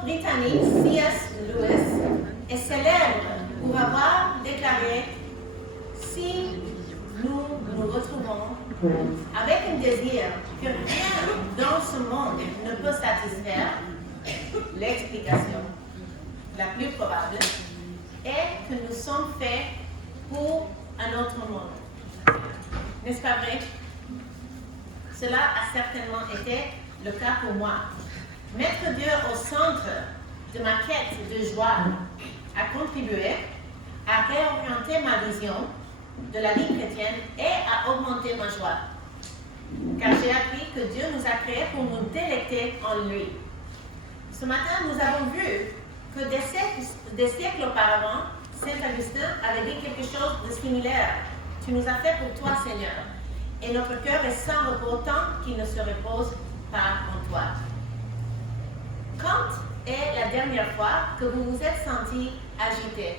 philosophe britannique C.S. Lewis est célèbre pour avoir déclaré « Si nous nous retrouvons avec un désir que rien dans ce monde ne peut satisfaire, l'explication la plus probable est que nous sommes faits pour un autre monde. » N'est-ce pas vrai? Cela a certainement été le cas pour moi. Mettre Dieu au centre de ma quête de joie a contribué à réorienter ma vision de la vie chrétienne et à augmenter ma joie. Car j'ai appris que Dieu nous a créés pour nous délecter en lui. Ce matin, nous avons vu que des siècles auparavant, Saint Augustin avait dit quelque chose de similaire. Tu nous as fait pour toi, Seigneur, et notre cœur est sans repos tant qu'il ne se repose pas en toi. Quand est la dernière fois que vous vous êtes senti agité,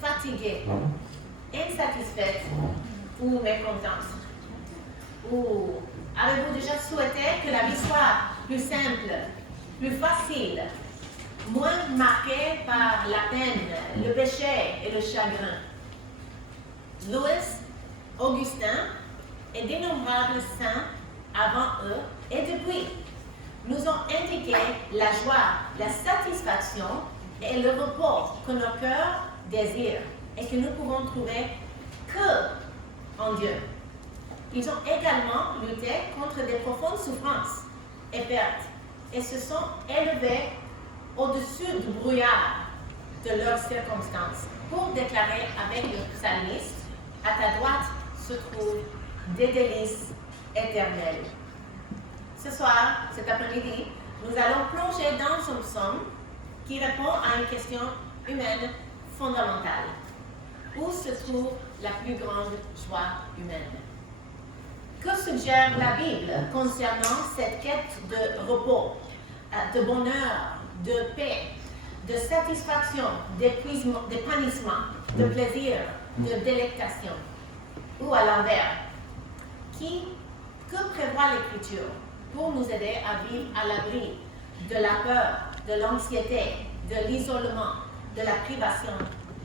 fatigué, insatisfaite ou mécontente? Ou avez-vous déjà souhaité que la vie soit plus simple, plus facile, moins marquée par la peine, le péché et le chagrin? Louis, Augustin et d'innombrables saints avant eux et depuis nous ont indiqué la joie, la satisfaction et le repos que nos cœurs désirent et que nous pouvons trouver que en Dieu. Ils ont également lutté contre des profondes souffrances et pertes et se sont élevés au-dessus du brouillard de leurs circonstances pour déclarer avec le psalmiste: à ta droite se trouvent des délices éternelles. Ce soir, cet après-midi, nous allons plonger dans un psaume qui répond à une question humaine fondamentale. Où se trouve la plus grande joie humaine? Que suggère la Bible concernant cette quête de repos, de bonheur, de paix, de satisfaction, d'épanouissement, de plaisir, de délectation? Ou à l'envers, que prévoit l'Écriture pour nous aider à vivre à l'abri de la peur, de l'anxiété, de l'isolement, de la privation,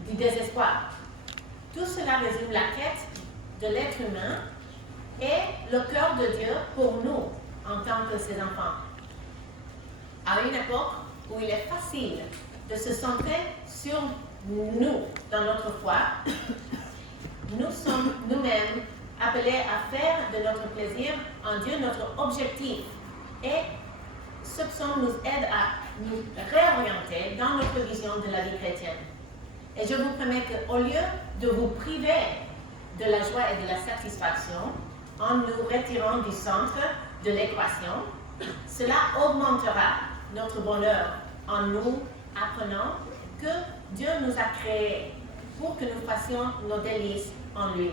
du désespoir? Tout cela résume la quête de l'être humain et le cœur de Dieu pour nous en tant que ses enfants. À une époque où il est facile de se centrer sur nous dans notre foi, nous sommes nous-mêmes appelés à faire de notre plaisir en Dieu notre objectif. Et ce psaume nous aide à nous réorienter dans notre vision de la vie chrétienne. Et je vous promets qu'au lieu de vous priver de la joie et de la satisfaction en nous retirant du centre de l'équation, cela augmentera notre bonheur en nous apprenant que Dieu nous a créés pour que nous fassions nos délices en lui.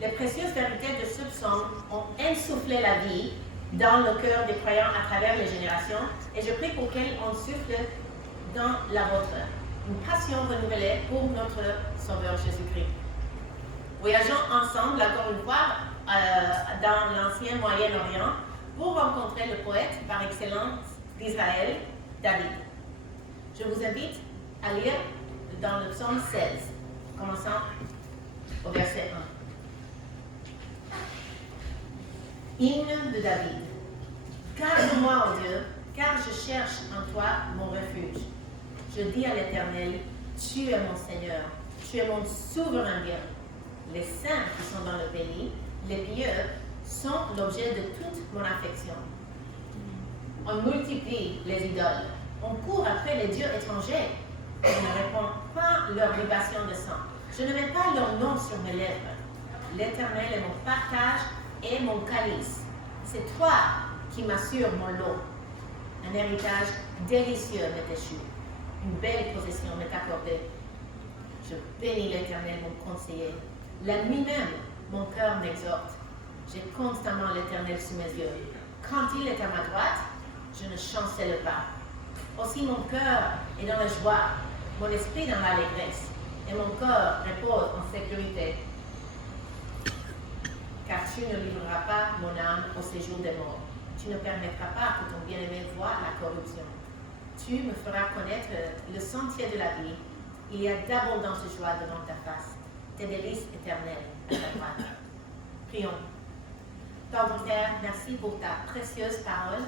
Les précieuses vérités de ce psaume ont insufflé la vie dans le cœur des croyants à travers les générations et je prie pour qu'elles en soufflent dans la vôtre. Une passion renouvelée pour notre Sauveur Jésus-Christ. Voyageons ensemble, encore une fois, dans l'ancien Moyen-Orient pour rencontrer le poète par excellence d'Israël, David. Je vous invite à lire dans le psaume 16, commençant au verset 1. Hymne de David. Garde-moi, ô Dieu, car je cherche en toi mon refuge. Je dis à l'Éternel, tu es mon Seigneur, tu es mon souverain bien. Les saints qui sont dans le pays, les pieux, sont l'objet de toute mon affection. On multiplie les idoles, on court après les dieux étrangers. Je ne réponds pas leur libation de sang. Je ne mets pas leur nom sur mes lèvres. L'Éternel est mon partage et mon calice. C'est toi qui m'assures mon lot. Un héritage délicieux m'est échu. Une belle possession m'est accordée. Je bénis l'Éternel, mon conseiller. La nuit même, mon cœur m'exhorte. J'ai constamment l'Éternel sous mes yeux. Quand il est à ma droite, je ne chancelle pas. Aussi mon cœur est dans la joie, mon esprit dans l'allégresse, et mon corps repose en sécurité. Car tu ne livreras pas mon âme au séjour des morts. Tu ne permettras pas que ton bien-aimé voie la corruption. tu me feras connaître le sentier de la vie. Il y a d'abondance de joie devant ta face, tes délices éternelles à ta droite. Prions. Père, Père, merci pour ta précieuse parole.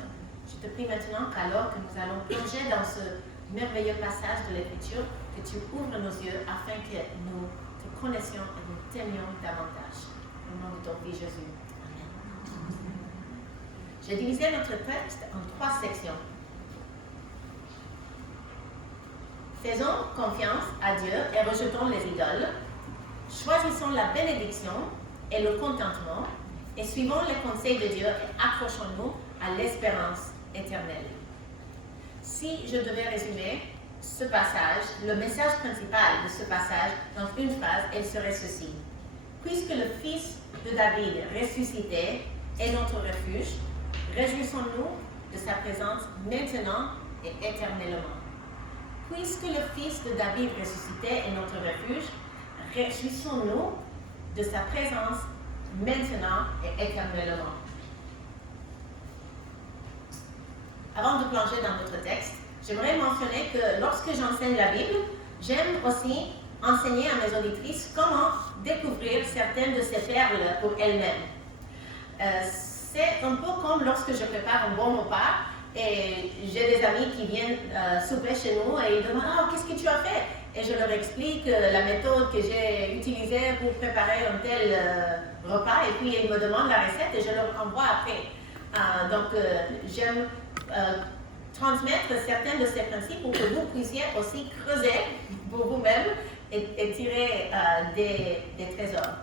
Je te prie maintenant qu'alors que nous allons plonger dans ce merveilleux passage de l'Écriture, que tu ouvres nos yeux afin que nous te connaissions et nous t'aimions davantage. Au nom de ton Fils Jésus. Amen. J'ai divisé notre texte en 3 sections. Faisons confiance à Dieu et rejetons les idoles. Choisissons la bénédiction et le contentement et suivons les conseils de Dieu et accrochons-nous à l'espérance éternelle. Si je devais résumer ce passage, le message principal de ce passage dans une phrase, elle serait ceci. Puisque le Fils de David ressuscité est notre refuge, réjouissons-nous de sa présence maintenant et éternellement. Puisque le Fils de David ressuscité est notre refuge, réjouissons-nous de sa présence maintenant et éternellement. Avant de plonger dans notre texte, j'aimerais mentionner que lorsque j'enseigne la Bible, j'aime aussi enseigner à mes auditrices comment découvrir certaines de ces perles pour elles-mêmes. C'est un peu comme lorsque je prépare un bon repas et j'ai des amis qui viennent souper chez nous et ils demandent « Ah, qu'est-ce que tu as fait ?» Et je leur explique la méthode que j'ai utilisée pour préparer un tel repas et puis ils me demandent la recette et je leur envoie après. J'aime transmettre certains de ces principes pour que vous puissiez aussi creuser pour vous-même et tirer des trésors.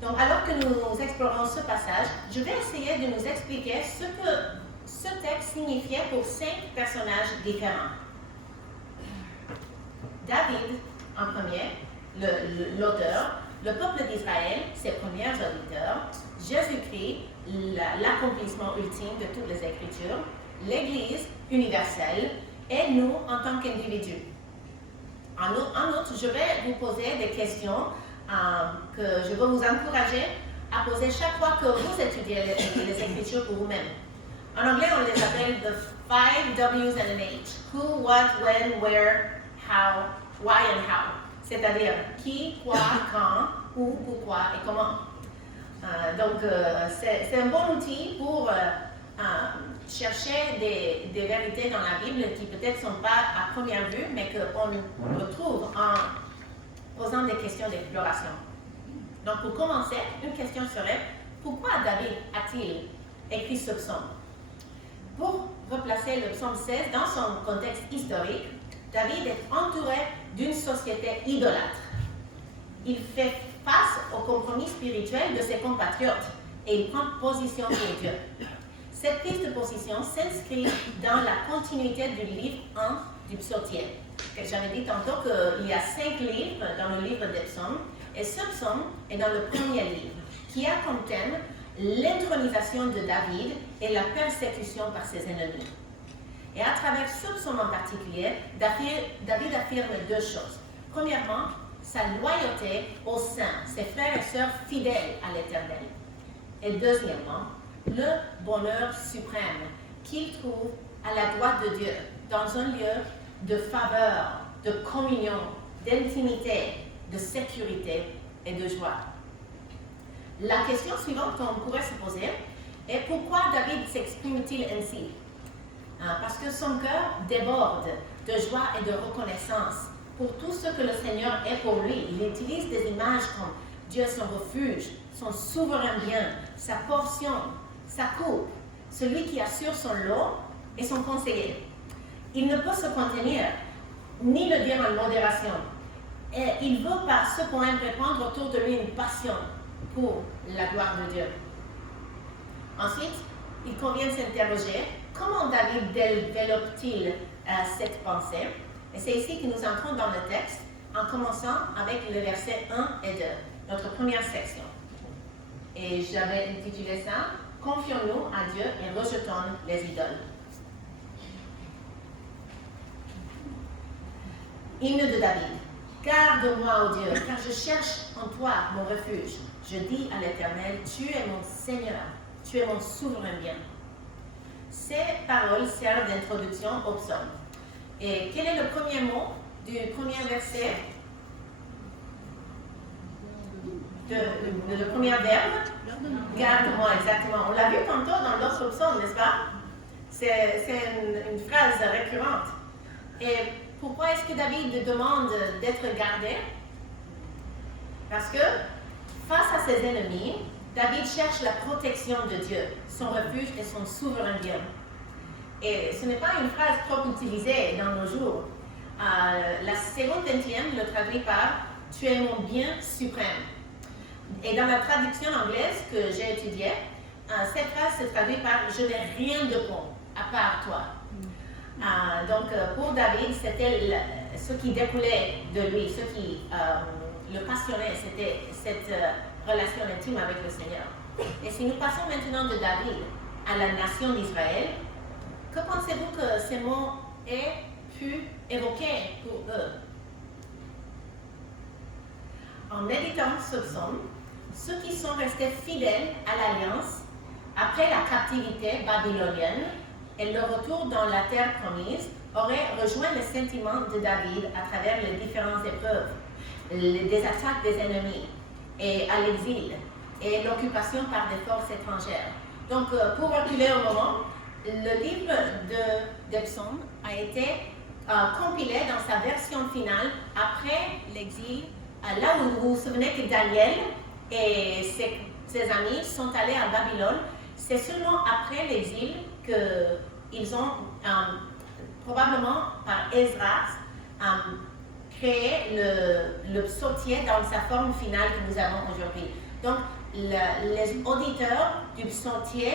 Donc, alors que nous explorons ce passage, je vais essayer de nous expliquer ce que ce texte signifiait pour 5 personnages différents. David, en premier, l'auteur, le peuple d'Israël, ses premiers auditeurs, Jésus-Christ, l'accomplissement ultime de toutes les Écritures, l'Église universelle et nous en tant qu'individus. En outre, je vais vous poser des questions que je veux vous encourager à poser chaque fois que vous étudiez les Écritures pour vous-même. En anglais, on les appelle the 5 W's and an H. Who, what, when, where, how, why and how. C'est-à-dire qui, quoi, quand, où, pourquoi et comment. C'est un bon outil pour chercher des vérités dans la Bible qui peut-être ne sont pas à première vue, mais qu'on retrouve en posant des questions d'exploration. Donc, pour commencer, une question serait, pourquoi David a-t-il écrit ce psaume? Pour replacer le psaume 16 dans son contexte historique, David est entouré d'une société idolâtre. Il fait face au compromis spirituel de ses compatriotes et il prend position pour Dieu. Cette prise de position s'inscrit dans la continuité du livre 1 du psautier. J'avais dit tantôt qu'il y a 5 livres dans le livre des psaumes, et ce psaume est dans le premier livre, qui a comme thème l'intronisation de David et la persécution par ses ennemis. Et à travers ce psaume en particulier, David affirme 2 choses. Premièrement, sa loyauté aux saints, ses frères et sœurs fidèles à l'Éternel. Et deuxièmement, le bonheur suprême qu'il trouve à la droite de Dieu, dans un lieu de faveur, de communion, d'intimité, de sécurité et de joie. La question suivante qu'on pourrait se poser est pourquoi David s'exprime-t-il ainsi? Parce que son cœur déborde de joie et de reconnaissance pour tout ce que le Seigneur est pour lui. Il utilise des images comme Dieu son refuge, son souverain bien, sa portion, sa coupe, celui qui assure son lot et son conseiller. Il ne peut se contenir, ni le dire en modération. Et il veut par ce poème répandre autour de lui une passion pour la gloire de Dieu. Ensuite, il convient de s'interroger comment David développe-t-il cette pensée? Et c'est ici que nous entrons dans le texte en commençant avec les versets 1 et 2, notre première section. Et j'avais intitulé ça « Confions-nous à Dieu et rejetons les idoles ». Hymne de David. Garde-moi, ô Dieu, car je cherche en toi mon refuge. Je dis à l'Éternel, tu es mon Seigneur, tu es mon souverain bien. ces paroles servent d'introduction au psaume. Et quel est le premier mot du premier verset? Le premier verbe? Garde-moi, exactement. On l'a vu tantôt dans l'autre psaume, n'est-ce pas? C'est une phrase récurrente. Et pourquoi est-ce que David demande d'être gardé? Parce que face à ses ennemis, David cherche la protection de Dieu, son refuge et son souverain bien. Et ce n'est pas une phrase trop utilisée dans nos jours. La Septuagint le traduit par « Tu es mon bien suprême ». Et dans la traduction anglaise que j'ai étudiée, cette phrase se traduit par « Je n'ai rien de bon à part toi ». Donc pour David, c'était ce qui découlait de lui, ce qui le passionnait, c'était cette relation intime avec le Seigneur. Et si nous passons maintenant de David à la nation d'Israël, que pensez-vous que ces mots aient pu évoquer pour eux? En méditant ce psaume, ceux qui sont restés fidèles à l'Alliance après la captivité babylonienne et le retour dans la terre promise auraient rejoint les sentiments de David à travers les différentes épreuves, des attaques des ennemis et à l'exil et l'occupation par des forces étrangères. Donc, pour reculer au moment, le livre des psaumes a été compilé dans sa version finale après l'exil, là où vous vous souvenez que Daniel et ses amis sont allés à Babylone. C'est seulement après l'exil qu'ils ont, probablement par Esdras, créé le psautier dans sa forme finale que nous avons aujourd'hui. Donc, les auditeurs du psautier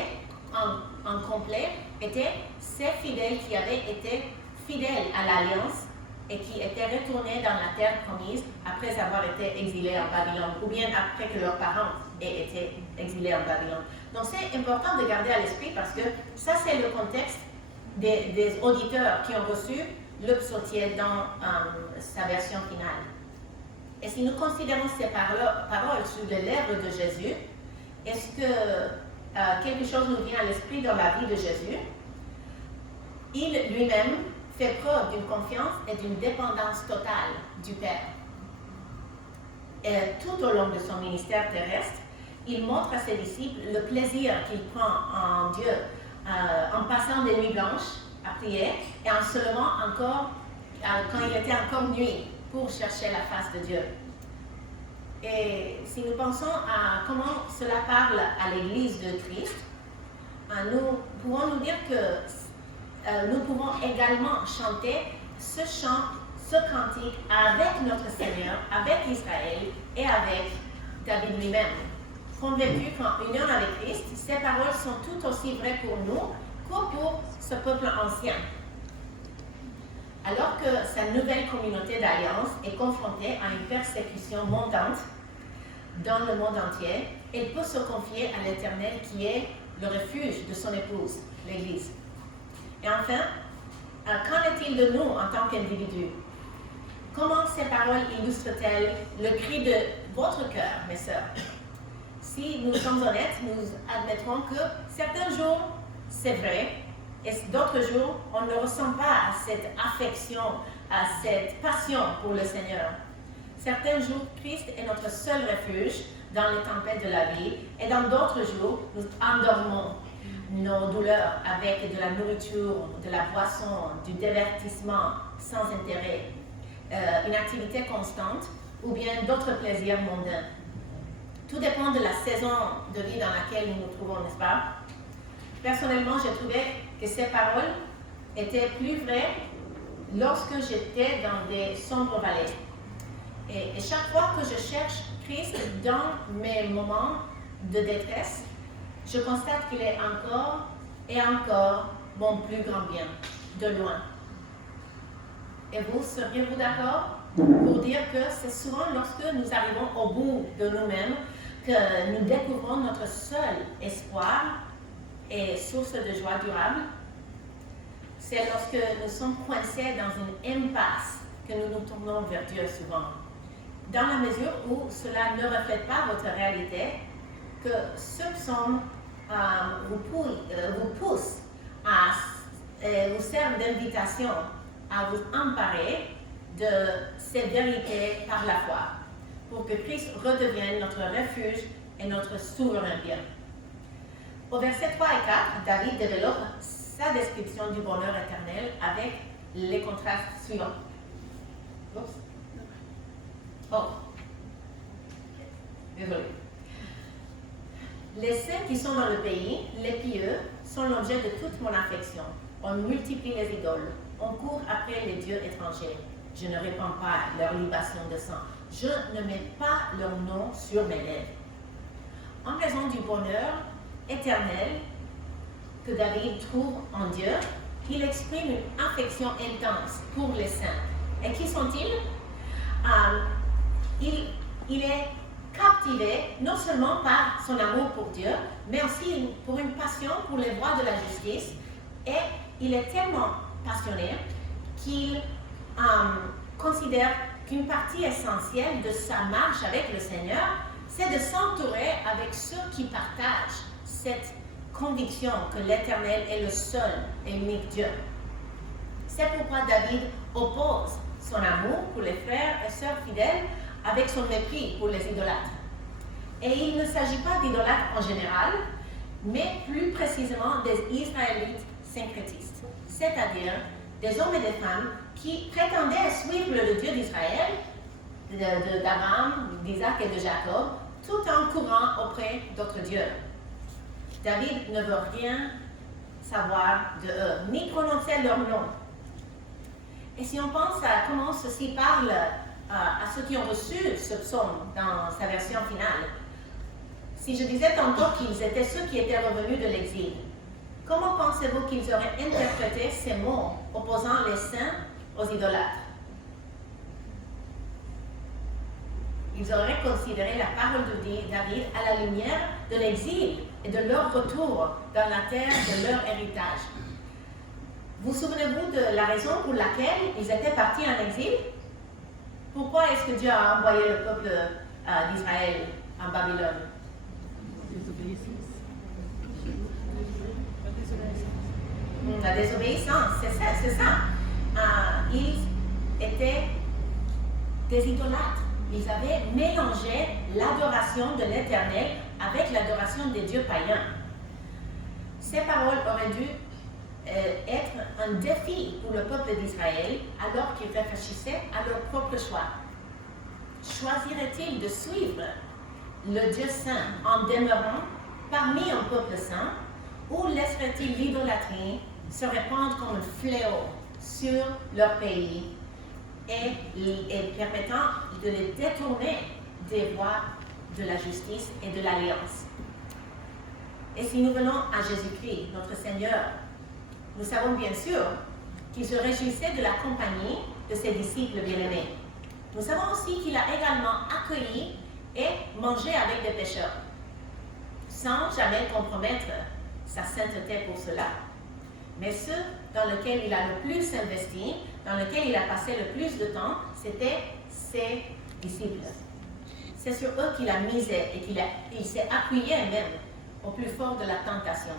en complet étaient ces fidèles qui avaient été fidèles à l'Alliance et qui étaient retournés dans la terre promise après avoir été exilés en Babylone, ou bien après que leurs parents aient été exilés en Babylone. Donc c'est important de garder à l'esprit parce que ça c'est le contexte des auditeurs qui ont reçu le psautier dans sa version finale. Et si nous considérons ces paroles sur les lèvres de Jésus, est-ce que quelque chose nous vient à l'esprit dans la vie de Jésus? Il lui-même fait preuve d'une confiance et d'une dépendance totale du Père. Et tout au long de son ministère terrestre, il montre à ses disciples le plaisir qu'il prend en Dieu, en passant des nuits blanches à prier et en se levant encore quand il était encore nuit pour chercher la face de Dieu. Et si nous pensons à comment cela parle à l'Église de Christ, nous pouvons nous dire que nous pouvons également chanter ce chant, ce cantique avec notre Seigneur, avec Israël et avec David lui-même. Convaincu qu'en union avec Christ, ces paroles sont tout aussi vraies pour nous que pour ce peuple ancien. Alors que sa nouvelle communauté d'alliance est confrontée à une persécution montante dans le monde entier, elle peut se confier à l'Éternel qui est le refuge de son épouse, l'Église. Et enfin, qu'en est-il de nous en tant qu'individus? Comment ces paroles illustrent-elles le cri de votre cœur, mes sœurs? Si nous sommes honnêtes, nous admettrons que certains jours, c'est vrai, et d'autres jours, on ne ressent pas cette affection, cette passion pour le Seigneur. Certains jours, Christ est notre seul refuge dans les tempêtes de la vie, et dans d'autres jours, nous endormons nos douleurs avec de la nourriture, de la boisson, du divertissement sans intérêt, une activité constante ou bien d'autres plaisirs mondains. Tout dépend de la saison de vie dans laquelle nous nous trouvons, n'est-ce pas? Personnellement, j'ai trouvé que ces paroles étaient plus vraies lorsque j'étais dans des sombres vallées. Et chaque fois que je cherche Christ dans mes moments de détresse, je constate qu'il est encore et encore mon plus grand bien, de loin. Et vous, seriez-vous d'accord pour dire que c'est souvent lorsque nous arrivons au bout de nous-mêmes que nous découvrons notre seul espoir et source de joie durable? C'est lorsque nous sommes coincés dans une impasse que nous nous tournons vers Dieu souvent. Dans la mesure où cela ne reflète pas votre réalité, que ce psaume vous pousse vous servent d'invitation à vous emparer de ces vérités par la foi, pour que Christ redevienne notre refuge et notre souverain bien. Au verset 3 et 4, David développe sa description du bonheur éternel avec les contrastes suivants. Oups. Oh. Désolé. Les saints qui sont dans le pays, les pieux, sont l'objet de toute mon affection. On multiplie les idoles. On court après les dieux étrangers. Je ne répands pas leur libation de sang. Je ne mets pas leur nom sur mes lèvres. En raison du bonheur éternel que David trouve en Dieu, il exprime une affection intense pour les saints. Et qui sont-ils? Il est captivé non seulement par son amour pour Dieu, mais aussi pour une passion pour les voies de la justice. Et il est tellement passionné qu'il considère qu'une partie essentielle de sa marche avec le Seigneur, c'est de s'entourer avec ceux qui partagent cette conviction que l'Éternel est le seul et unique Dieu. C'est pourquoi David oppose son amour pour les frères et sœurs fidèles avec son mépris pour les idolâtres. Et il ne s'agit pas d'idolâtres en général, mais plus précisément des Israélites syncrétistes, c'est-à-dire des hommes et des femmes qui prétendaient suivre le Dieu d'Israël, d'Abraham, d'Isaac et de Jacob, tout en courant auprès d'autres dieux. David ne veut rien savoir de eux, ni prononcer leur nom. Et si on pense à comment ceci parle à ceux qui ont reçu ce psaume dans sa version finale, si je disais tantôt qu'ils étaient ceux qui étaient revenus de l'exil, comment pensez-vous qu'ils auraient interprété ces mots opposant les saints aux idolâtres? Ils auraient considéré la parole de David à la lumière de l'exil et de leur retour dans la terre de leur héritage. Vous souvenez-vous de la raison pour laquelle ils étaient partis en exil? Pourquoi est-ce que Dieu a envoyé le peuple d'Israël en Babylone? La désobéissance, c'est ça. Ils étaient des idolâtres. Ils avaient mélangé l'adoration de l'Éternel avec l'adoration des dieux païens. Ces paroles auraient dû être un défi pour le peuple d'Israël alors qu'ils réfléchissaient à leur propre choix. Choisiraient-ils de suivre le Dieu saint en demeurant parmi un peuple saint, ou laisseraient-ils l'idolâtrie se répandre comme un fléau sur leur pays et permettant de les détourner des voies de la justice et de l'alliance? Et si nous venons à Jésus-Christ, notre Seigneur, nous savons bien sûr qu'il se réjouissait de la compagnie de ses disciples bien-aimés. Nous savons aussi qu'il a également accueilli et mangé avec des pécheurs, sans jamais compromettre sa sainteté pour cela. Mais ceux dans lesquels il a le plus investi, dans lesquels il a passé le plus de temps, c'était ses disciples. C'est sur eux qu'il a misé et qu'il s'est appuyé même au plus fort de la tentation.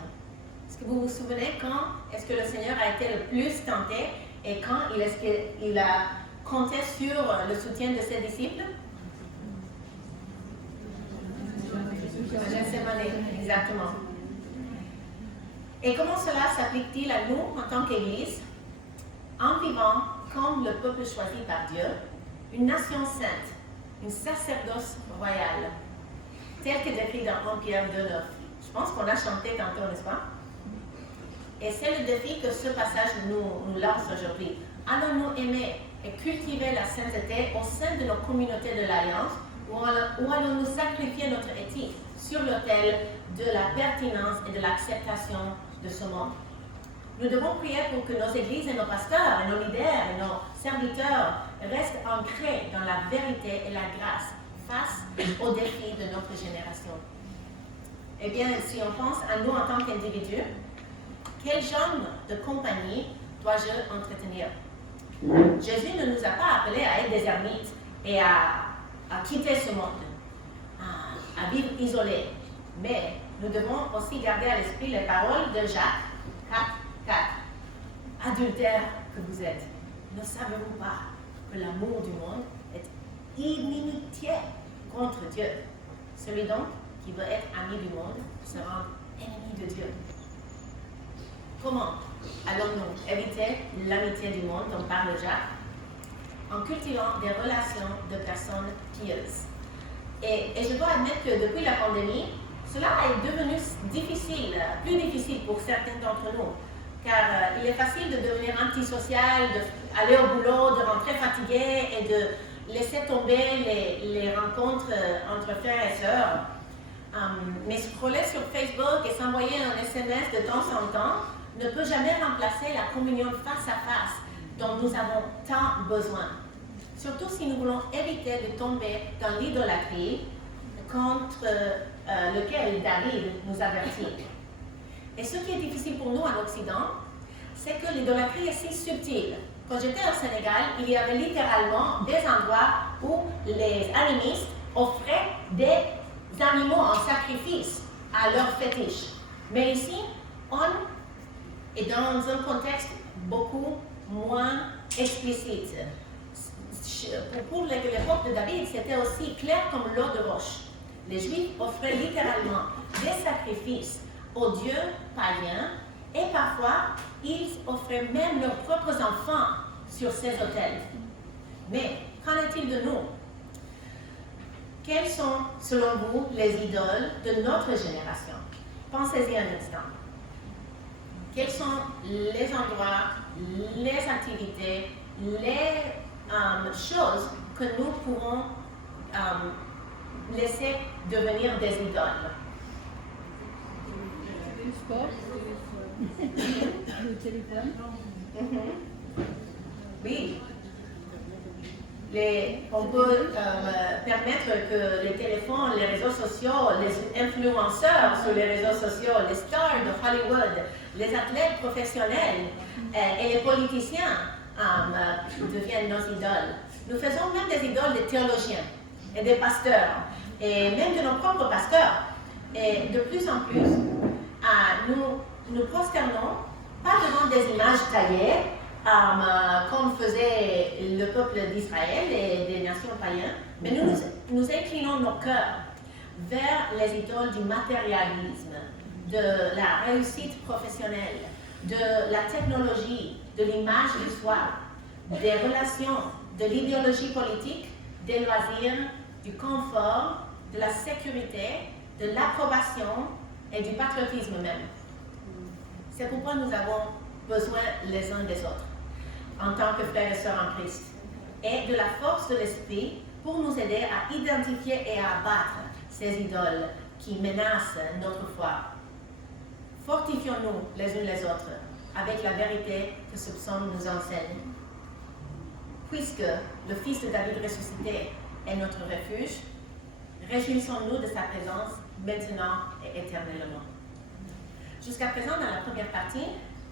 Est-ce que vous vous souvenez quand est-ce que le Seigneur a été le plus tenté et quand est-ce qu'il a compté sur le soutien de ses disciples? Exactement. Et comment cela s'applique-t-il à nous en tant qu'Église? En vivant comme le peuple choisi par Dieu, une nation sainte, une sacerdoce royale, tel que décrit dans 1 Pierre 2,9. Je pense qu'on a chanté tantôt, n'est-ce pas? Et c'est le défi que ce passage nous lance aujourd'hui. Allons-nous aimer et cultiver la sainteté au sein de nos communautés de l'Alliance, ou allons-nous sacrifier notre éthique sur l'autel de la pertinence et de l'acceptation de ce monde? Nous devons prier pour que nos églises et nos pasteurs et nos leaders et nos serviteurs restent ancrés dans la vérité et la grâce face aux défis de notre génération. Eh bien, si on pense à nous en tant qu'individus, quel genre de compagnie dois-je entretenir? Jésus ne nous a pas appelés à être des ermites et à quitter ce monde, à vivre isolés. Mais nous devons aussi garder à l'esprit les paroles de Jacques 4, adultères que vous êtes, ne savez-vous pas que l'amour du monde est inimitié contre Dieu? Celui donc qui veut être ami du monde se rend ennemi de Dieu. Comment allons-nous éviter l'amitié du monde dont parle Jacques? En cultivant des relations de personnes pieuses. Et je dois admettre que depuis la pandémie, cela est devenu difficile, plus difficile pour certains d'entre nous, car il est facile de devenir antisocial, d'aller au boulot, de rentrer fatigué et de laisser tomber les rencontres entre frères et sœurs. Mais scroller sur Facebook et s'envoyer un SMS de temps en temps ne peut jamais remplacer la communion face à face dont nous avons tant besoin. Surtout si nous voulons éviter de tomber dans l'idolâtrie contre lequel David nous avertit. Et ce qui est difficile pour nous en Occident, c'est que l'idolâtrie est si subtile. Quand j'étais au Sénégal, il y avait littéralement des endroits où les animistes offraient des animaux en sacrifice à leurs fétiches. Mais ici, on est dans un contexte beaucoup moins explicite. Pour l'époque de David, c'était aussi clair comme l'eau de roche. Les Juifs offraient littéralement des sacrifices aux dieux païens et parfois, ils offraient même leurs propres enfants sur ces autels. Mais qu'en est-il de nous? Quelles sont, selon vous, les idoles de notre génération? Pensez-y un instant. Quels sont les endroits, les activités, les choses que nous pourrons laisser devenir des idoles? Le sport, le téléphone. Oui. On peut permettre que les téléphones, les réseaux sociaux, les influenceurs sur les réseaux sociaux, les stars de Hollywood, les athlètes professionnels et les politiciens deviennent nos idoles. Nous faisons même des idoles des théologiens et des pasteurs, et même de nos propres pasteurs. Et de plus en plus, nous prosternons pas devant des images taillées, comme faisait le peuple d'Israël et des nations païennes, mais nous inclinons nos cœurs vers les idoles du matérialisme, de la réussite professionnelle, de la technologie, de l'image de soi, des relations, de l'idéologie politique, des loisirs, du confort, de la sécurité, de l'approbation et du patriotisme même. C'est pourquoi nous avons besoin les uns des autres, en tant que frères et sœurs en Christ, et de la force de l'Esprit pour nous aider à identifier et à abattre ces idoles qui menacent notre foi. Fortifions-nous les uns les autres avec la vérité que ce psaume nous enseigne. Puisque le Fils de David ressuscité est notre refuge, réjouissons-nous de sa présence maintenant et éternellement. Jusqu'à présent, dans la première partie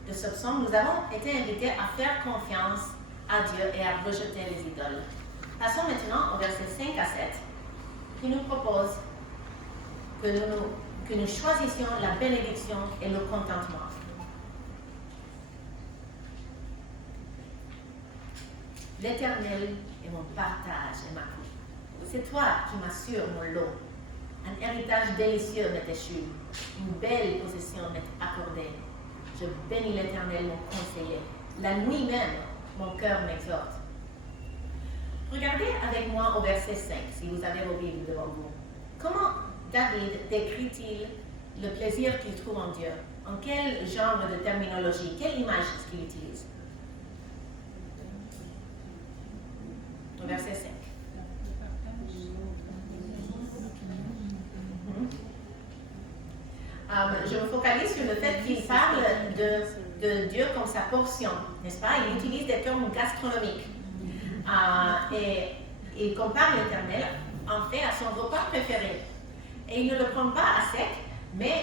de ce psaume, nous avons été invités à faire confiance à Dieu et à rejeter les idoles. Passons maintenant au verset 5 à 7, qui nous propose que nous choisissions la bénédiction et le contentement. L'Éternel est mon partage et ma coupe. C'est toi qui m'assures mon lot. Un héritage délicieux m'est échu. Une belle possession m'est accordée. Je bénis l'Éternel, mon conseiller. La nuit même, mon cœur m'exhorte. Regardez avec moi au verset 5, si vous avez vos Bibles devant vous. Comment David décrit-il le plaisir qu'il trouve en Dieu? En quel genre de terminologie? Quelle image est-ce qu'il utilise? Au verset 5. Je me focalise sur le fait qu'il parle de Dieu comme sa portion, n'est-ce pas? Il utilise des termes gastronomiques. Et il compare l'Éternel, en fait, à son repas préféré. Et il ne le prend pas à sec, mais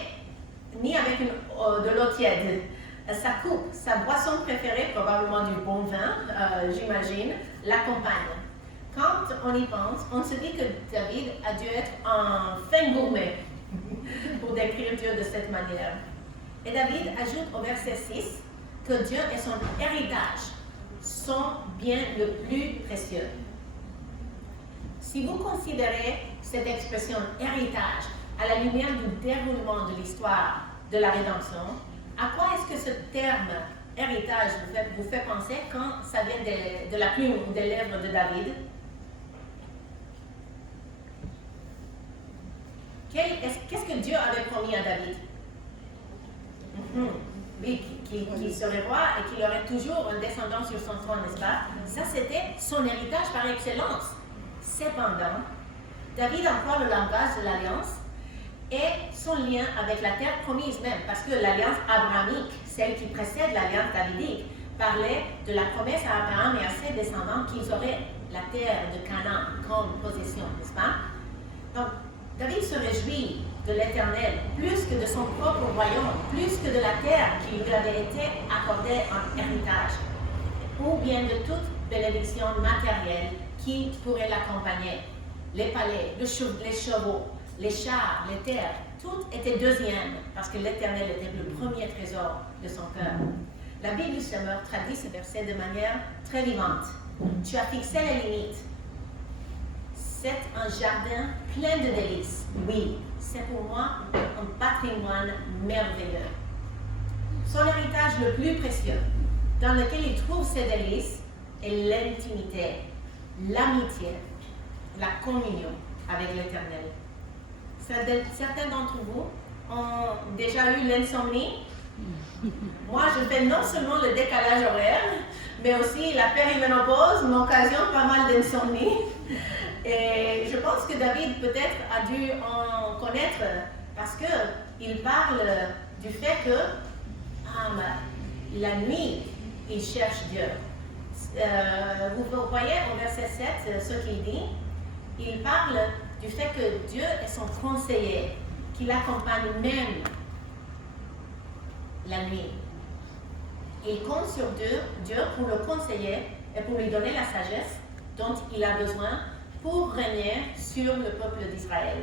ni avec de l'eau tiède. Sa coupe, sa boisson préférée, probablement du bon vin, j'imagine, l'accompagne. Quand on y pense, on se dit que David a dû être un fin gourmet pour décrire Dieu de cette manière. Et David ajoute au verset 6 que Dieu et son héritage sont bien le plus précieux. Si vous considérez cette expression héritage à la lumière du déroulement de l'histoire de la rédemption, à quoi est-ce que ce terme héritage vous fait penser quand ça vient de la plume ou des lèvres de David? Qu'est-ce que Dieu avait promis à David? Oui, qu'il serait roi et qu'il aurait toujours un descendant sur son trône, n'est-ce pas? Ça, c'était son héritage par excellence. Cependant, David emploie le langage de l'alliance et son lien avec la terre promise même, parce que l'alliance abrahamique, celle qui précède l'alliance davidique, parlait de la promesse à Abraham et à ses descendants qu'ils auraient la terre de Canaan comme possession, n'est-ce pas? Donc, David se réjouit de l'Éternel plus que de son propre royaume, plus que de la terre qui lui avait été accordée en héritage, ou bien de toute bénédiction matérielle qui pourrait l'accompagner. Les palais, les chevaux, les chars, les terres, tout était deuxième, parce que l'Éternel était le premier trésor de son cœur. La Bible du Semeur traduit ce verset de manière très vivante. Tu as fixé les limites. C'est un jardin plein de délices. Oui, c'est pour moi un patrimoine merveilleux. Son héritage le plus précieux, dans lequel il trouve ses délices, est l'intimité, l'amitié, la communion avec l'Éternel. Certains d'entre vous ont déjà eu l'insomnie. Moi, je fais non seulement le décalage horaire, mais aussi la périménopause m'occasionne pas mal d'insomnie. Et je pense que David peut-être a dû en connaître parce qu'il parle du fait que la nuit, il cherche Dieu. Vous voyez au verset 7 ce qu'il dit. Il parle du fait que Dieu est son conseiller, qu'il accompagne même la nuit. Il compte sur Dieu pour le conseiller et pour lui donner la sagesse dont il a besoin pour régner sur le peuple d'Israël.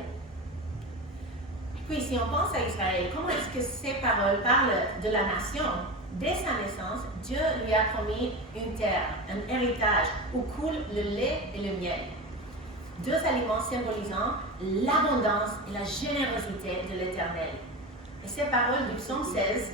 Puis, si on pense à Israël, comment est-ce que ces paroles parlent de la nation? Dès sa naissance, Dieu lui a promis une terre, un héritage où coule le lait et le miel. Deux aliments symbolisant l'abondance et la générosité de l'Éternel. Et ces paroles du psaume 16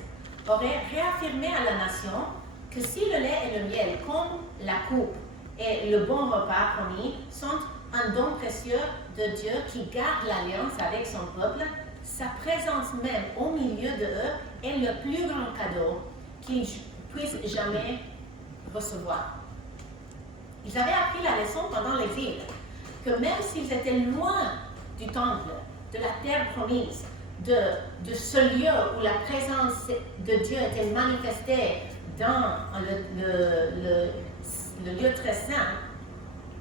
auraient réaffirmé à la nation que si le lait et le miel, comme la coupe et le bon repas promis, sont un don précieux de Dieu qui garde l'alliance avec son peuple, sa présence même au milieu de eux est le plus grand cadeau qu'ils puissent jamais recevoir. Ils avaient appris la leçon pendant l'exil, que même s'ils étaient loin du temple, de la terre promise, de ce lieu où la présence de Dieu était manifestée dans le lieu très saint,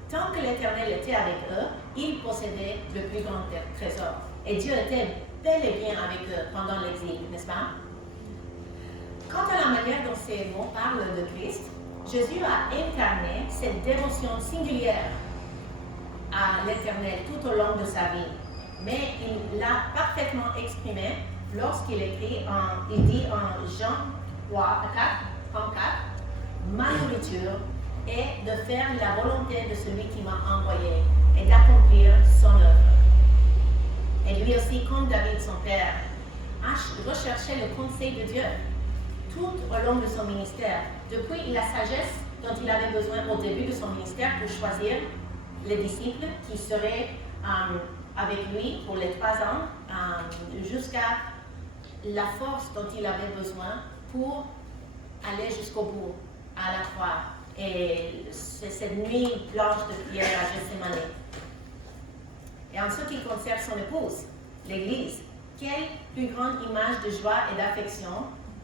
tant que l'Éternel était avec eux, ils possédaient le plus grand trésor. Et Dieu était bel et bien avec eux pendant l'exil, n'est-ce pas? Quant à la manière dont ces mots parlent de Christ, Jésus a incarné cette dévotion singulière à l'Éternel tout au long de sa vie. Mais il l'a parfaitement exprimé lorsqu'il dit en Jean 34, ma nourriture est de faire la volonté de celui qui m'a envoyé et d'accomplir son œuvre. Et lui aussi, comme David, son père, a recherché le conseil de Dieu tout au long de son ministère. Depuis la sagesse dont il avait besoin au début de son ministère pour choisir les disciples qui seraient avec lui pour les 3 ans, jusqu'à la force dont il avait besoin pour aller jusqu'au bout, à la croix. Et c'est cette nuit blanche de prière à Gethsémane. Et en ce qui concerne son épouse, l'Église, quelle plus grande image de joie et d'affection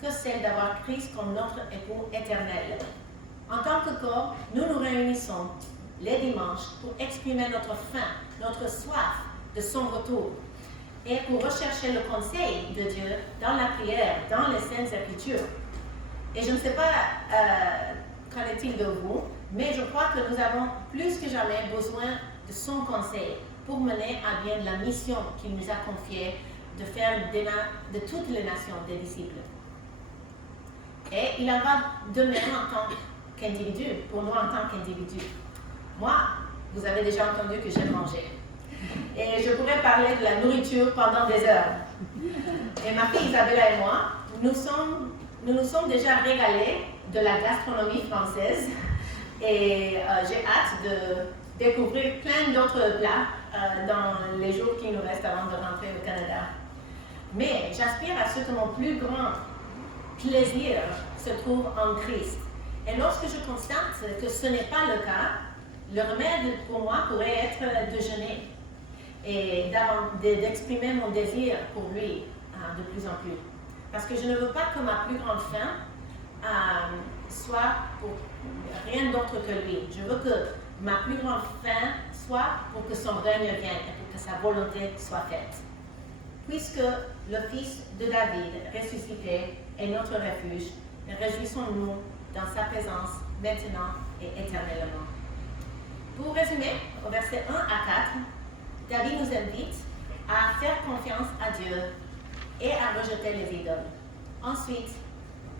que celle d'avoir Christ comme notre époux éternel. En tant que corps, nous nous réunissons les dimanches pour exprimer notre faim, notre soif de son retour et pour rechercher le conseil de Dieu dans la prière, dans les Saintes Écritures. Et je ne sais pas qu'en est-il de vous, mais je crois que nous avons plus que jamais besoin de son conseil pour mener à bien la mission qu'il nous a confiée de faire de toutes les nations des disciples. Et il en va de même en tant qu'individu, pour nous en tant qu'individu. Moi, vous avez déjà entendu que j'aime manger. Et je pourrais parler de la nourriture pendant des heures. Et ma fille Isabella et moi, nous nous sommes déjà régalés de la gastronomie française. Et j'ai hâte de découvrir plein d'autres plats dans les jours qui nous restent avant de rentrer au Canada. Mais j'aspire à ce que mon plus grand plaisir se trouve en Christ. Et lorsque je constate que ce n'est pas le cas, le remède pour moi pourrait être de jeûner et d'exprimer mon désir pour lui de plus en plus. Parce que je ne veux pas que ma plus grande faim soit pour rien d'autre que lui. Je veux que ma plus grande faim soit pour que son règne vienne et pour que sa volonté soit faite. Puisque le Fils de David, ressuscité, est notre refuge, réjouissons-nous dans sa présence maintenant et éternellement. Pour résumer, au verset 1 à 4, David nous invite à faire confiance à Dieu et à rejeter les idoles. Ensuite,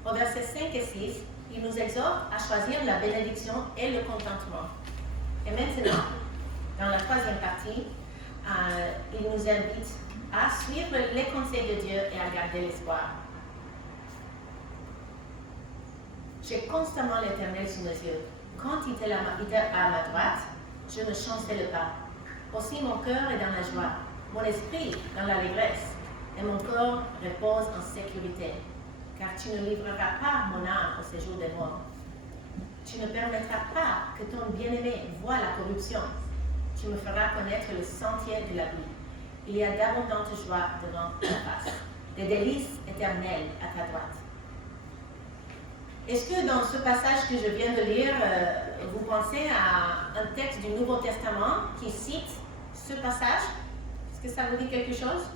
au verset 5 et 6, il nous exhorte à choisir la bénédiction et le contentement. Et maintenant, dans la troisième partie, il nous invite à suivre les conseils de Dieu et à garder l'espoir. J'ai constamment l'Éternel sous mes yeux. Quand il était à ma droite, je ne chancelle pas. Aussi mon cœur est dans la joie, mon esprit dans l'allégresse, et mon corps repose en sécurité. Car tu ne livreras pas mon âme au séjour des morts. Tu ne permettras pas que ton bien-aimé voie la corruption. Tu me feras connaître le sentier de la vie. Il y a d'abondantes joies devant ta face, des délices éternelles à ta droite. Est-ce que dans ce passage que je viens de lire, vous pensez à un texte du Nouveau Testament qui cite ce passage? Est-ce que ça vous dit quelque chose?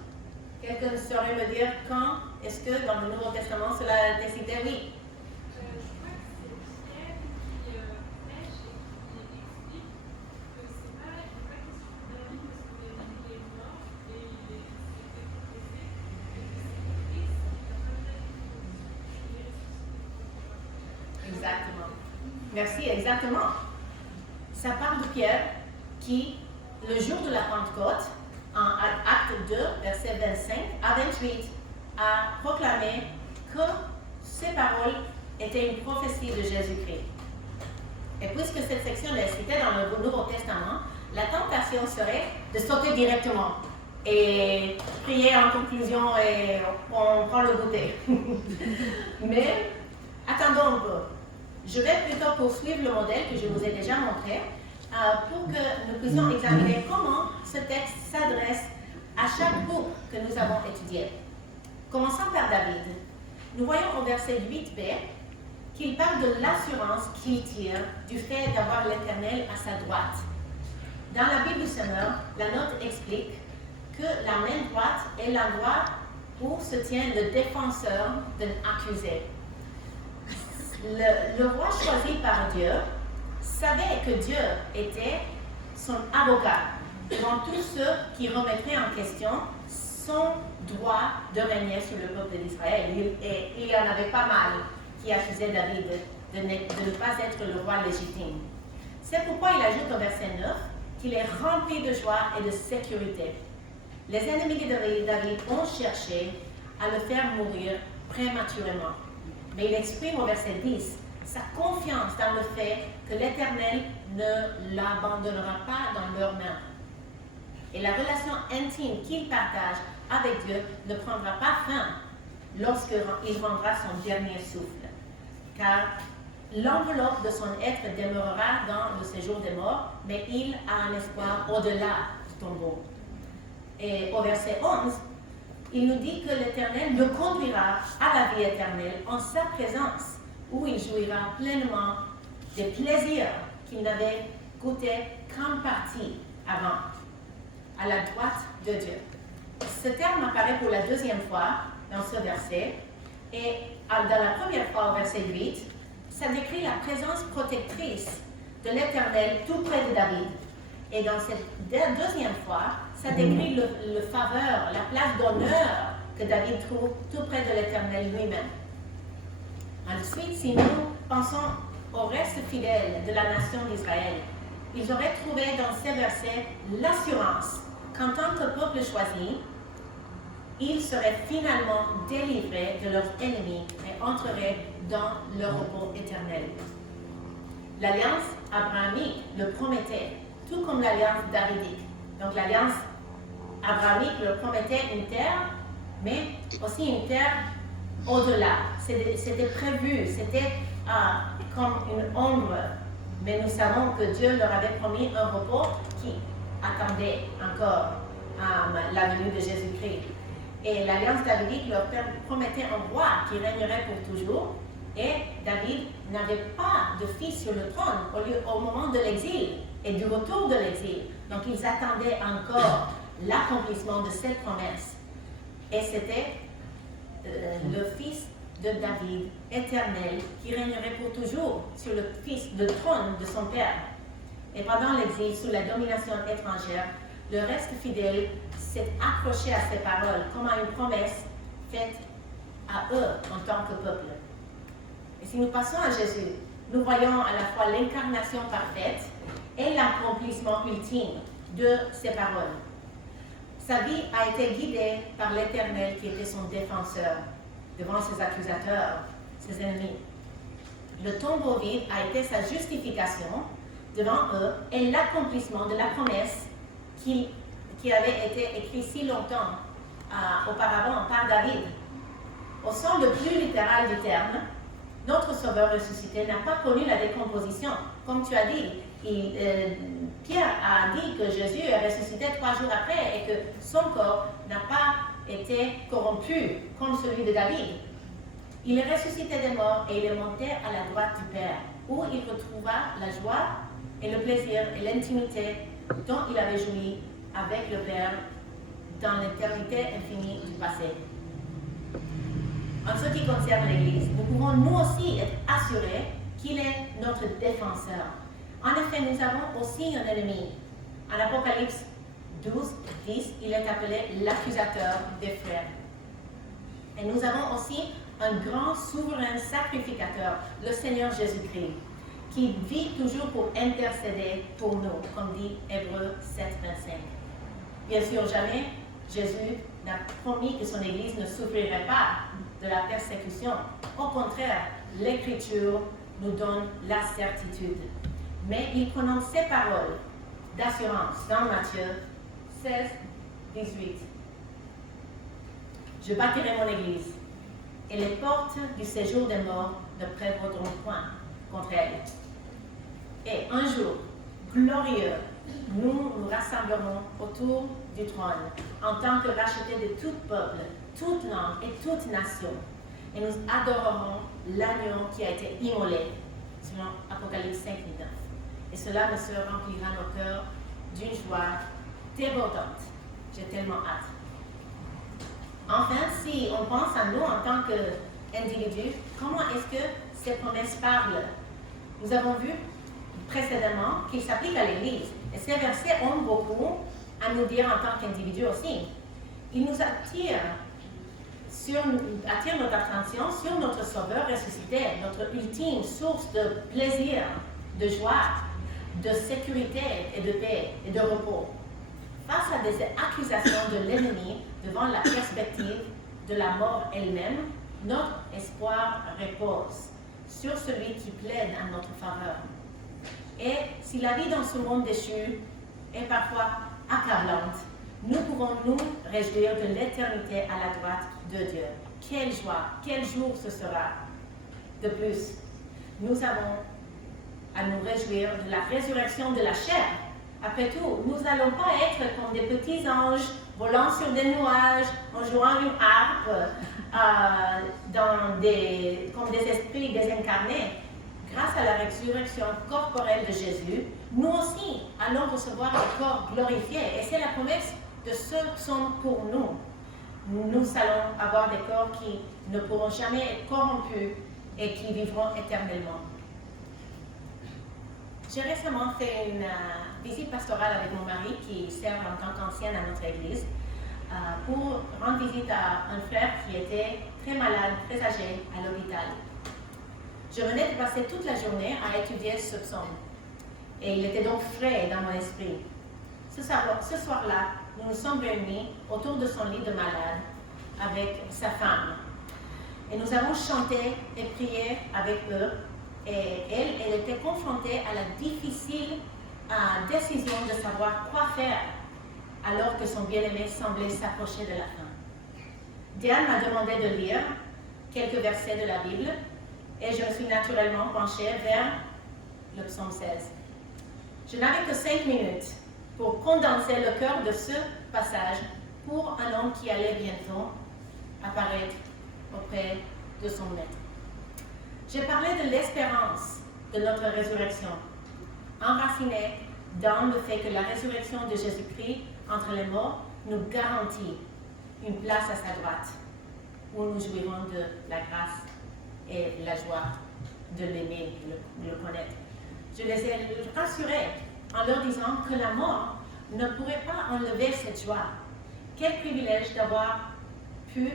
Quelqu'un saurait me dire quand est-ce que dans le Nouveau Testament cela a été cité? Oui. Je crois que c'est Pierre qui prêche et qui explique que c'est pas question de David parce que David est mort et il s'est fait proposer et que c'est Christ qui a pas David. Exactement. Merci, exactement. Ça parle de Pierre qui, le jour de la Pentecôte, en Acte 2, verset 25 à 28, a proclamé que ces paroles étaient une prophétie de Jésus-Christ. Et puisque cette section est citée dans le Nouveau Testament, la tentation serait de sauter directement et prier en conclusion et on prend le goûter. Mais attendons un peu. Je vais plutôt poursuivre le modèle que je vous ai déjà montré pour que nous puissions examiner comment ce texte s'adresse à chaque groupe que nous avons étudié. Commençons par David. Nous voyons au verset 8b qu'il parle de l'assurance qu'il tire du fait d'avoir l'Éternel à sa droite. Dans la Bible du Seigneur, la note explique que la main droite est l'endroit où se tient le défenseur d'un accusé. Le roi choisi par Dieu savait que Dieu était son avocat devant tous ceux qui remettraient en question son droit de régner sur le peuple d'Israël. Et il y en avait pas mal qui accusaient David de ne pas être le roi légitime. C'est pourquoi il ajoute au verset 9 qu'il est rempli de joie et de sécurité. Les ennemis de David ont cherché à le faire mourir prématurément. Mais il exprime au verset 10 sa confiance dans le fait que l'Éternel ne l'abandonnera pas dans leurs mains. Et la relation intime qu'il partage avec Dieu ne prendra pas fin lorsqu'il rendra son dernier souffle. Car l'enveloppe de son être demeurera dans le séjour des morts, mais il a un espoir au-delà du tombeau. Et au verset 11, il nous dit que l'Éternel le conduira à la vie éternelle en sa présence, où il jouira pleinement des plaisirs qu'il n'avait goûtés qu'en partie avant, à la droite de Dieu. Ce terme apparaît pour la deuxième fois dans ce verset, et dans la première fois au verset 8, ça décrit la présence protectrice de l'Éternel tout près de David. Et dans cette deuxième fois, ça décrit le faveur, la place d'honneur que David trouve tout près de l'Éternel lui-même. Ensuite, si nous pensons au reste fidèle de la nation d'Israël, ils auraient trouvé dans ces versets l'assurance qu'en tant que peuple choisi, ils seraient finalement délivrés de leurs ennemis et entreraient dans le repos éternel. L'alliance abrahamique le promettait, tout comme l'alliance davidique. Donc l'alliance abrahamique leur promettait une terre, mais aussi une terre au-delà. C'était prévu, c'était comme une ombre. Mais nous savons que Dieu leur avait promis un repos qui attendait encore la venue de Jésus-Christ. Et l'alliance davidique leur promettait un roi qui régnerait pour toujours. Et David n'avait pas de fils sur le trône au moment de l'exil et du retour de l'exil. Donc ils attendaient encore l'accomplissement de cette promesse. Et c'était le fils de David, éternel, qui régnerait pour toujours sur le trône de son père. Et pendant l'exil, sous la domination étrangère, le reste fidèle s'est accroché à ces paroles comme à une promesse faite à eux en tant que peuple. Et si nous passons à Jésus, nous voyons à la fois l'incarnation parfaite et l'accomplissement ultime de ces paroles. Sa vie a été guidée par l'Éternel qui était son défenseur devant ses accusateurs, ses ennemis. Le tombeau vide a été sa justification devant eux et l'accomplissement de la promesse qui avait été écrite si longtemps auparavant par David. Au sens le plus littéral du terme, notre Sauveur ressuscité n'a pas connu la décomposition. Comme tu as dit, Pierre a dit que Jésus est ressuscité 3 jours après et que son corps n'a pas été corrompu comme celui de David. Il est ressuscité des morts et il est monté à la droite du Père, où il retrouva la joie et le plaisir et l'intimité dont il avait joui avec le Père dans l'éternité infinie du passé. En ce qui concerne l'Église, nous pouvons nous aussi être assurés qu'il est notre défenseur. En effet, nous avons aussi un ennemi. En Apocalypse 12, 10, il est appelé l'accusateur des frères. Et nous avons aussi un grand souverain sacrificateur, le Seigneur Jésus-Christ, qui vit toujours pour intercéder pour nous, comme dit Hébreux 7, 25. Bien sûr, jamais Jésus n'a promis que son Église ne souffrirait pas de la persécution. Au contraire, l'Écriture nous donne la certitude. Mais il prononce ces paroles d'assurance dans Matthieu 16, 18. Je bâtirai mon Église, et les portes du séjour des morts ne prévaudront point contre elle. Et un jour glorieux, nous nous rassemblerons autour du trône en tant que rachetés de tout peuple, toute langue et toute nation. Et nous adorerons l'agneau qui a été immolé, selon Apocalypse 5, 9. Et cela me se remplira nos cœurs d'une joie débordante. J'ai tellement hâte. Enfin, si on pense à nous en tant qu'individus, comment est-ce que ces promesses parlent? Nous avons vu précédemment qu'ils s'appliquent à l'Église. Et ces versets ont beaucoup à nous dire en tant qu'individus aussi. Ils nous attirent notre attention sur notre Sauveur ressuscité, notre ultime source de plaisir, de joie, de sécurité et de paix et de repos. Face à des accusations de l'ennemi devant la perspective de la mort elle-même, notre espoir repose sur celui qui plaide en notre faveur. Et si la vie dans ce monde déchu est parfois accablante, nous pouvons nous réjouir de l'éternité à la droite de Dieu. Quelle joie, quel jour ce sera. De plus, nous avons à nous réjouir de la résurrection de la chair. Après tout, nous n'allons pas être comme des petits anges volant sur des nuages, en jouant une harpe, comme des esprits désincarnés. Grâce à la résurrection corporelle de Jésus, nous aussi allons recevoir des corps glorifiés. Et c'est la promesse de ceux qui sont pour nous. Nous allons avoir des corps qui ne pourront jamais être corrompus et qui vivront éternellement. J'ai récemment fait une visite pastorale avec mon mari qui sert en tant qu'ancienne à notre église pour rendre visite à un frère qui était très malade, très âgé à l'hôpital. Je venais de passer toute la journée à étudier ce psaume. Et il était donc frais dans mon esprit. Ce soir-là, nous nous sommes réunis autour de son lit de malade avec sa femme. Et nous avons chanté et prié avec eux. Et elle était confrontée à la difficile décision de savoir quoi faire alors que son bien-aimé semblait s'approcher de la fin. Diane m'a demandé de lire quelques versets de la Bible et je me suis naturellement penchée vers le psaume 16. Je n'avais que 5 minutes pour condenser le cœur de ce passage pour un homme qui allait bientôt apparaître auprès de son maître. J'ai parlé de l'espérance de notre résurrection, enracinée dans le fait que la résurrection de Jésus-Christ entre les morts nous garantit une place à sa droite, où nous jouirons de la grâce et la joie de l'aimer, de le connaître. Je les ai rassurés en leur disant que la mort ne pourrait pas enlever cette joie. Quel privilège d'avoir pu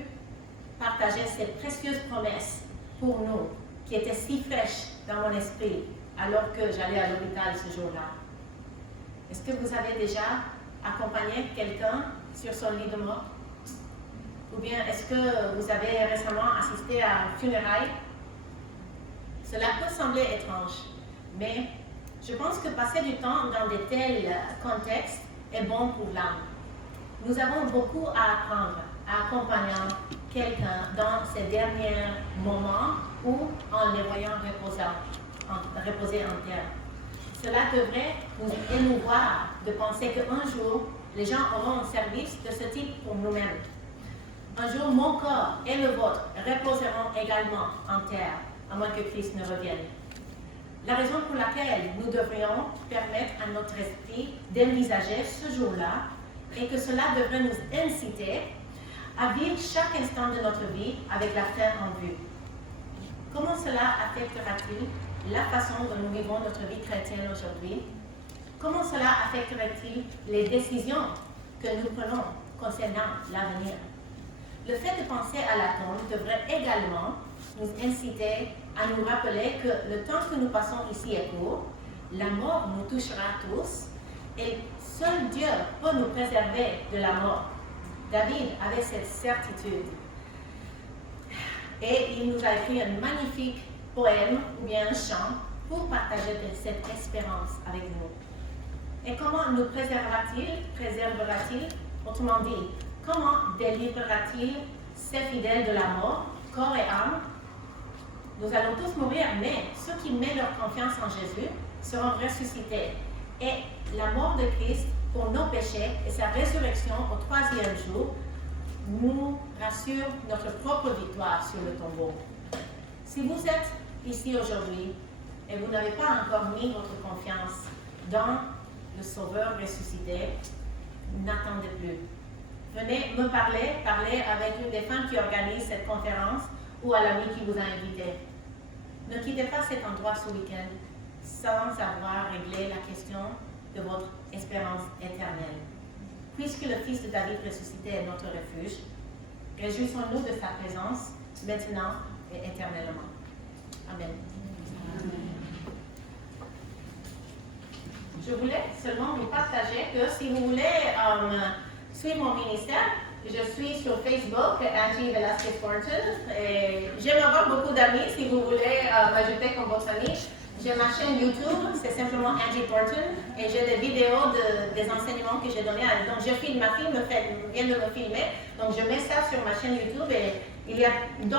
partager cette précieuse promesse pour nous, qui était si fraîche dans mon esprit alors que j'allais à l'hôpital ce jour-là. Est-ce que vous avez déjà accompagné quelqu'un sur son lit de mort? Ou bien est-ce que vous avez récemment assisté à un funérail? Cela peut sembler étrange, mais je pense que passer du temps dans de tels contextes est bon pour l'âme. Nous avons beaucoup à apprendre à accompagner quelqu'un dans ces derniers moments ou en les voyant reposer en terre. Cela devrait nous émouvoir de penser qu'un jour, les gens auront un service de ce type pour nous-mêmes. Un jour, mon corps et le vôtre reposeront également en terre, à moins que Christ ne revienne. La raison pour laquelle nous devrions permettre à notre esprit d'envisager ce jour-là est que cela devrait nous inciter à vivre chaque instant de notre vie avec la fin en vue. Comment cela affectera-t-il la façon dont nous vivons notre vie chrétienne aujourd'hui? Comment cela affectera-t-il les décisions que nous prenons concernant l'avenir? Le fait de penser à la tombe devrait également nous inciter à nous rappeler que le temps que nous passons ici est court, la mort nous touchera tous et seul Dieu peut nous préserver de la mort. David avait cette certitude et il nous a écrit un magnifique poème ou bien un chant pour partager cette espérance avec nous. Et comment nous préservera-t-il? Autrement dit, comment délivrera-t-il ces fidèles de la mort, corps et âme? Nous allons tous mourir, mais ceux qui mettent leur confiance en Jésus seront ressuscités. Et la mort de Christ pour nos péchés et sa résurrection au 3e jour nous rassure notre propre victoire sur le tombeau. Si vous êtes ici aujourd'hui et vous n'avez pas encore mis votre confiance dans le Sauveur ressuscité, n'attendez plus. Venez me parler avec une des femmes qui organise cette conférence ou à l'ami qui vous a invité. Ne quittez pas cet endroit ce week-end sans avoir réglé la question de votre espérance éternelle. Puisque le Fils de David ressuscité est notre refuge, réjouissons-nous de sa présence maintenant et éternellement. Amen. Je voulais seulement vous partager que si vous voulez suivre mon ministère, je suis sur Facebook, Angie Velasquez Thornton, et j'aime avoir beaucoup d'amis si vous voulez m'ajouter comme votre ami. J'ai ma chaîne YouTube, c'est simplement Angie Thornton, et j'ai des vidéos des enseignements que j'ai donnés. Donc je filme, ma fille vient de me filmer, donc je mets ça sur ma chaîne YouTube et il y a d'autres